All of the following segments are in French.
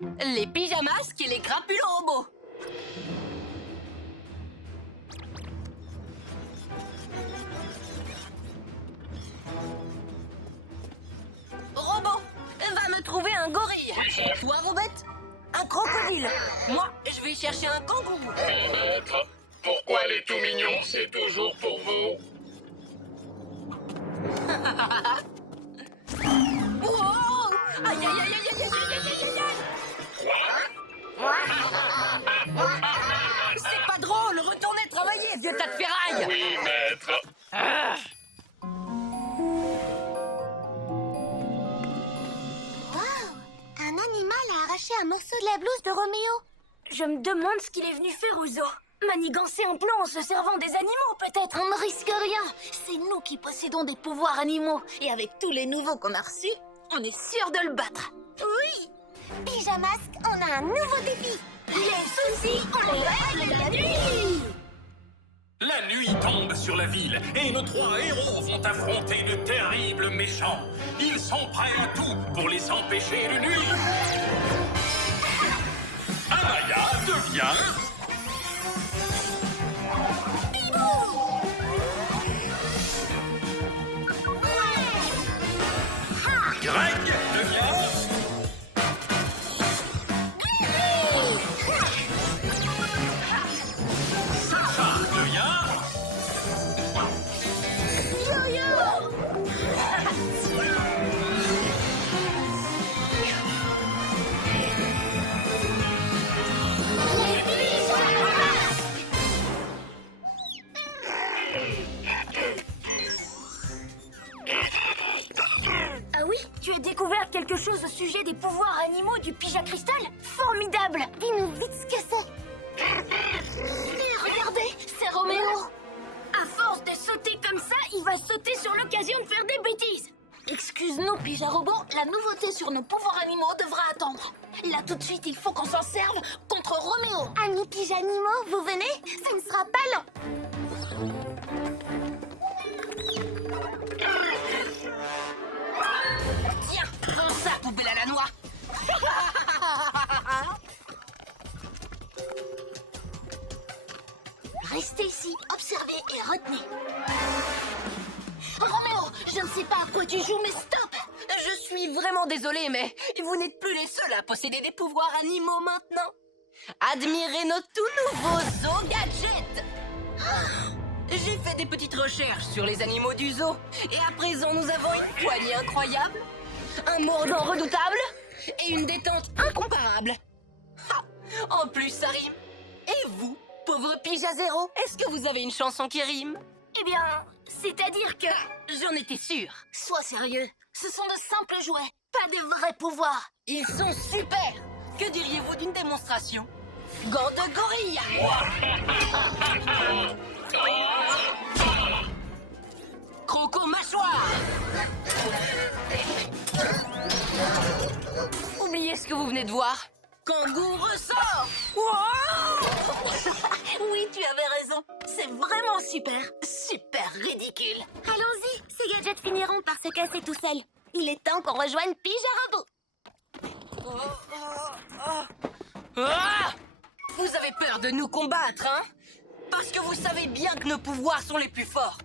Les pyjamasques et les crapules robots. Robot, va me trouver un gorille. Toi, Robette, un crocodile. Moi, je vais chercher un kangourou. Oui, maître. Pourquoi les tout mignons, c'est toujours pour vous? Wow! Aïe, aïe, aïe, aïe, aïe, aïe, aïe, aïe. C'est pas drôle, retournez travailler, vieux tas de ferraille. Oui, maître. Wow! Un animal a arraché un morceau de la blouse de Roméo. Je me demande ce qu'il est venu faire aux zoo. Manigancer un plan en se servant des animaux, peut-être. On ne risque rien. C'est nous qui possédons des pouvoirs animaux. Et avec tous les nouveaux qu'on a reçus, on est sûr de le battre. Oui! Pyjamasque, on a un nouveau défi. Les soucis, on les règle la nuit. La nuit tombe sur la ville et nos trois héros vont affronter de terribles méchants. Ils sont prêts à tout pour les empêcher de nuire. Amaya devient... Greg devient... Sacha devient... Ah oui? Tu as découvert quelque chose au sujet des pouvoirs animaux du Pyja Cristal? Formidable! Dis-nous vite ce que c'est. Et regardez, c'est Roméo. À force de sauter comme ça, il va sauter sur l'occasion de faire des bêtises. Excuse-nous, Pyja Robot, la nouveauté sur nos pouvoirs animaux devra attendre. Là, tout de suite, il faut qu'on s'en serve contre Roméo. Amis Pyja Animaux, vous venez? Ça ne sera pas long. Tiens, prends ça, poubelle à la noix. Restez ici, observez et retenez. Roméo, je ne sais pas à quoi tu joues, mais stop! Je suis vraiment désolée, mais vous n'êtes plus les seuls à posséder des pouvoirs animaux maintenant. Admirez nos tout nouveaux zoo gadgets. J'ai fait des petites recherches sur les animaux du zoo et à présent nous avons une poignée incroyable, un mordant redoutable et une détente incomparable. Ha! En plus ça rime. Et vous, pauvre Pyja Zéro, est-ce que vous avez une chanson qui rime? Eh bien, c'est-à-dire que... J'en étais sûre. Sois sérieux, ce sont de simples jouets, pas de vrais pouvoirs. Ils sont super. Que diriez-vous d'une démonstration? Gants de gorille. Croco mâchoire. Oubliez ce que vous venez de voir. Kangou ressort. Oui, tu avais raison, c'est vraiment super. Super ridicule. Allons-y, ces gadgets finiront par se casser tout seuls. Il est temps qu'on rejoigne Pyja Robot. Ah! Vous avez peur de nous combattre, hein? Parce que vous savez bien que nos pouvoirs sont les plus forts.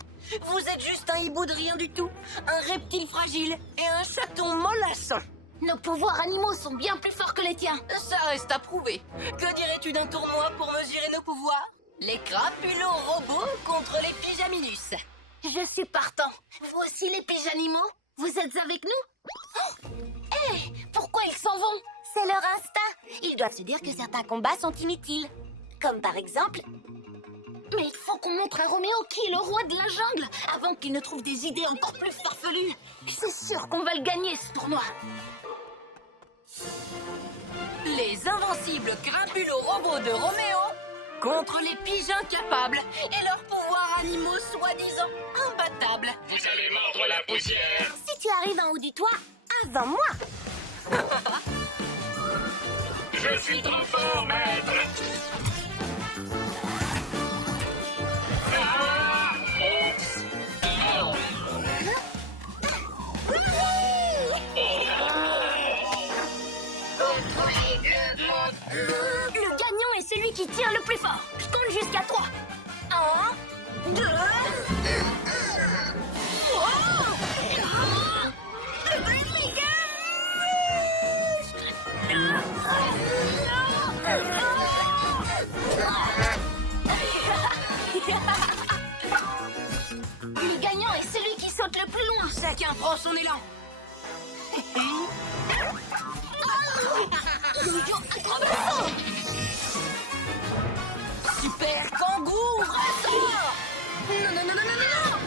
Vous êtes juste un hibou de rien du tout, un reptile fragile et un chaton mollasson. Nos pouvoirs animaux sont bien plus forts que les tiens. Ça reste à prouver. Que dirais-tu d'un tournoi pour mesurer nos pouvoirs? Les crapulos robots contre les pyjaminus. Je suis partant. Voici les pyjanimaux. Vous êtes avec nous? Hé, pourquoi ils s'en vont? C'est leur instinct. Ils doivent se dire que certains combats sont inutiles. Comme par exemple... Mais il faut qu'on montre à Roméo qui est le roi de la jungle avant qu'il ne trouve des idées encore plus farfelues. C'est sûr qu'on va le gagner, ce tournoi. Les invincibles crapulos robots de Roméo contre les pigeons capables et leurs pouvoirs animaux soi-disant imbattables. Vous allez mordre la poussière. Si tu arrives en haut du toit, avant moi. Je suis trop fort, maître. Ah! Oups. Oh. Le gagnant est celui qui tire le plus fort. Je compte jusqu'à 3. 1, 2... Le magnifique Le gagnant est celui qui saute le plus loin. Chacun prend son élan. Super kangourou, ressort! Non, non, non, non, non, non!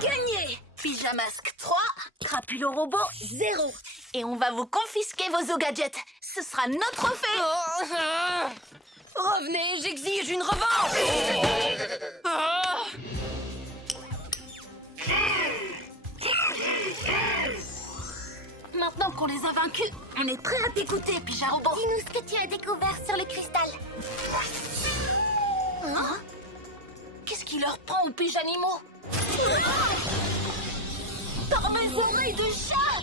Gagné! Pyjamasque 3, Crapulo robot 0. et on va vous confisquer vos os gadgets. Ce sera notre trophée. Revenez, j'exige une revanche! Ah. Maintenant qu'on les a vaincus, on est prêt à t'écouter, Pyja Robot. Dis-nous ce que tu as découvert sur le cristal. Hein? Qu'est-ce qui leur prend aux Pyjanimaux? Par mes oreilles de chat!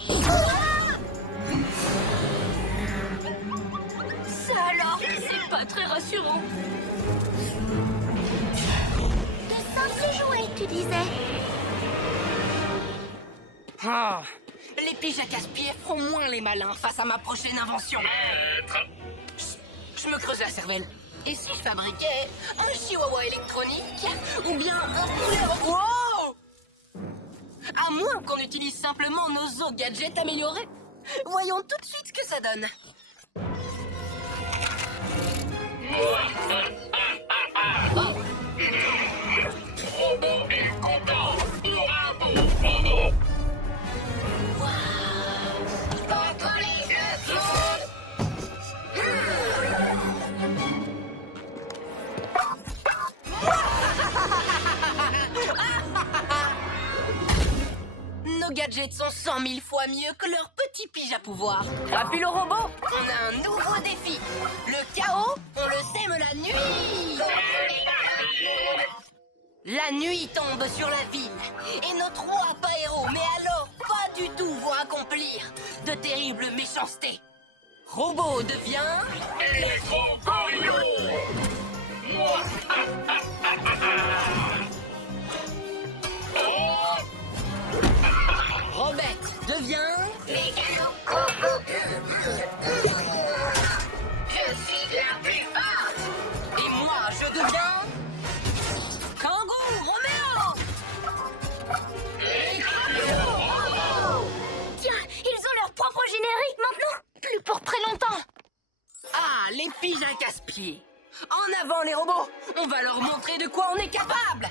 Ça alors, c'est pas très rassurant. De simples jouets, tu disais. Ah. Les piges à casse-pieds feront moins les malins face à ma prochaine invention. Je me creuse la cervelle. Et si je fabriquais un chihuahua électronique ou bien un poulet robot? À moins qu'on utilise simplement nos os gadgets améliorés. Voyons tout de suite ce que ça donne. Robot est content. Bravo. Nos gadgets sont 100 000 fois mieux que leurs petits piges à pouvoir. Crapulo robot, on a un nouveau défi. Le chaos, on le sème la nuit. La nuit tombe sur la ville et nos 3 pas-héros, mais alors pas du tout, vont accomplir de terribles méchancetés. Robot devient... Électro-Gorillon. Robette devient... Je suis la plus forte. Et moi, je deviens... Kangoo Roméo. Tiens, ils ont leur propre générique maintenant. Plus pour très longtemps. Ah, les piges à casse-pieds. En avant les robots. On va leur montrer de quoi on est capable.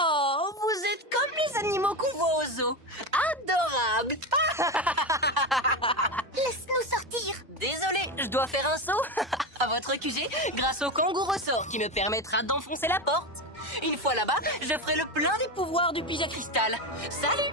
Oh, vous êtes comme les animaux qu'on voit aux zoos. Adorable. Laisse-nous sortir. Désolé, je dois faire un saut à votre QG grâce au kangourou ressort qui me permettra d'enfoncer la porte. Une fois là-bas, je ferai le plein des pouvoirs du pyjama cristal. Salut!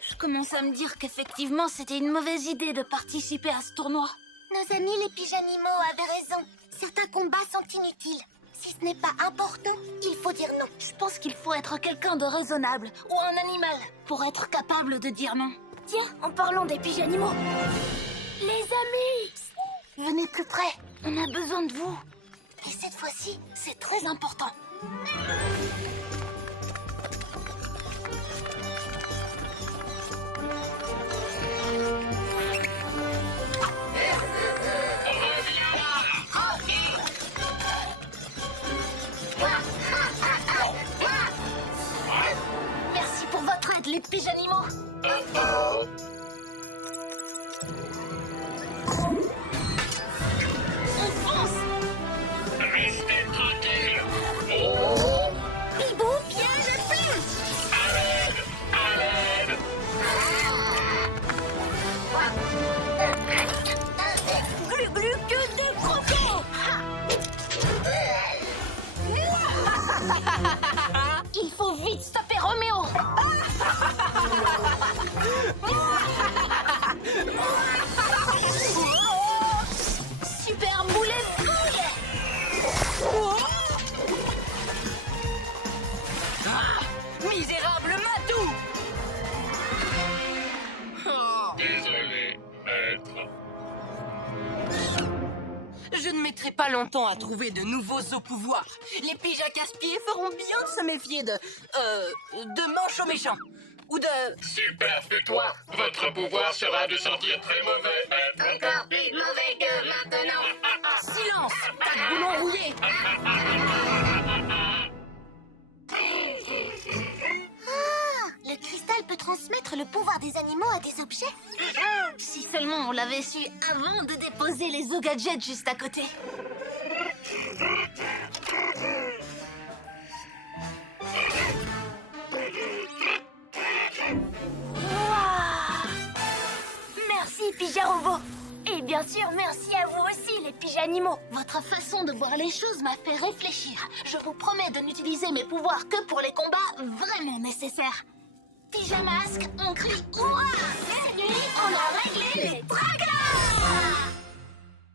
Je commence à me dire qu'effectivement, c'était une mauvaise idée de participer à ce tournoi. Nos amis les Pyjanimaux avaient raison. Certains combats sont inutiles. Si ce n'est pas important, il faut dire non. Je pense qu'il faut être quelqu'un de raisonnable ou un animal pour être capable de dire non. Tiens, en parlant des pyjanimaux. Les amis, Venez plus près. On a besoin de vous. Et cette fois-ci, c'est très important. Merci pour votre aide, les Pyjanimaux. On fonce. Restez tranquille. Bip mettrai pas longtemps à trouver de nouveaux pouvoirs. Les piges à casse-pieds feront bien de se méfier de manchots méchants. Ou de... Superflu-toi, votre pouvoir sera de sentir très mauvais. Encore plus mauvais que maintenant. Silence, tas de boulons rouillés. Le cristal peut transmettre le pouvoir des animaux à des objets. Si seulement on l'avait su avant de déposer les eaux gadgets juste à côté. Waouh! Merci, Pijarobot. Et bien sûr, merci à vous aussi, les pigeanimaux. Votre façon de voir les choses m'a fait réfléchir. Je vous promets de n'utiliser mes pouvoirs que pour les combats vraiment nécessaires. Pyjamasque, on crie ouah! Cette nuit, on a réglé les dragons!